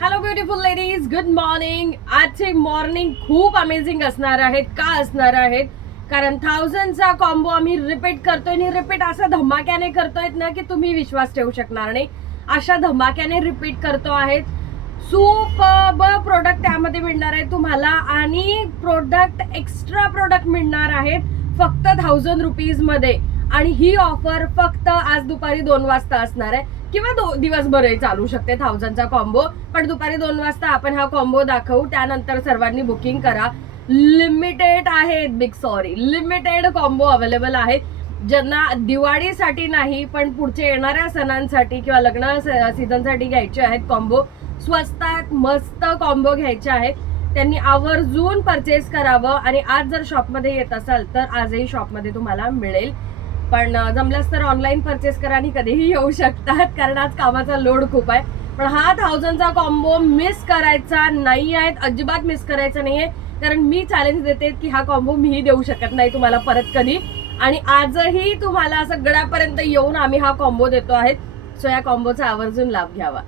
Hello beautiful ladies, good morning. आजचे morning खूप amazing असणार आहेत. का असणार आहेत? कारण 1000चा कॉम्बो आम्ही रिपीट करतोय आणि रिपीट असा धमाक्याने करतोय ना की तुम्ही विश्वास ठेवू शकणार नाही. अशा धमाक्याने रिपीट करतो आहेत. सुपर्ब प्रोडक्ट त्यामध्ये मिळणार आहे तुम्हाला आणि प्रोडक्ट एक्स्ट्रा प्रोडक्ट मिळणार आहेत फक्त 1000 रुपीज मध्ये. आणि ही ऑफर फक्त आज दुपारी 2 वाजता असणार आहे किंवा दिवसभरही चालू शकते 1000चा कॉम्बो. पण दुपारी 2 वाजता आपण हा कॉम्बो दाखवू. त्यानंतर सर्वांनी बुकिंग करा. लिमिटेड आहेत, big sorry, limited combo available आहेत. ज्यांना दिवाळीसाठी नाही पण पुढच्या येणाऱ्या सणांसाठी किंवा लग्न सीझनसाठी घ्यायचे आहेत कॉम्बो, स्वस्तात मस्त कॉम्बो घ्यायचे आहेत, त्यांनी आवर्जून परचेस करावं. आणि आज जर शॉपमध्ये येत असाल तर आजही शॉपमध्ये तुम्हाला मिळेल. पण जमल्यास तर ऑनलाईन परचेस करा आणि कधीही येऊ शकतात कारण आज कामाचा लोड खूप आहे. पण हा 1000चा कॉम्बो मिस करायचा नाही आहे, अजिबात मिस करायचा नाहीये. कारण मी चॅलेंज देते की हा कॉम्बो मीही देऊ शकत नाही तुम्हाला परत कधी. आणि आजही तुम्हाला सगळ्यापर्यंत येऊन आम्ही हा कॉम्बो देतो आहे. सो या कॉम्बोचा आवर्जून लाभ घ्यावा.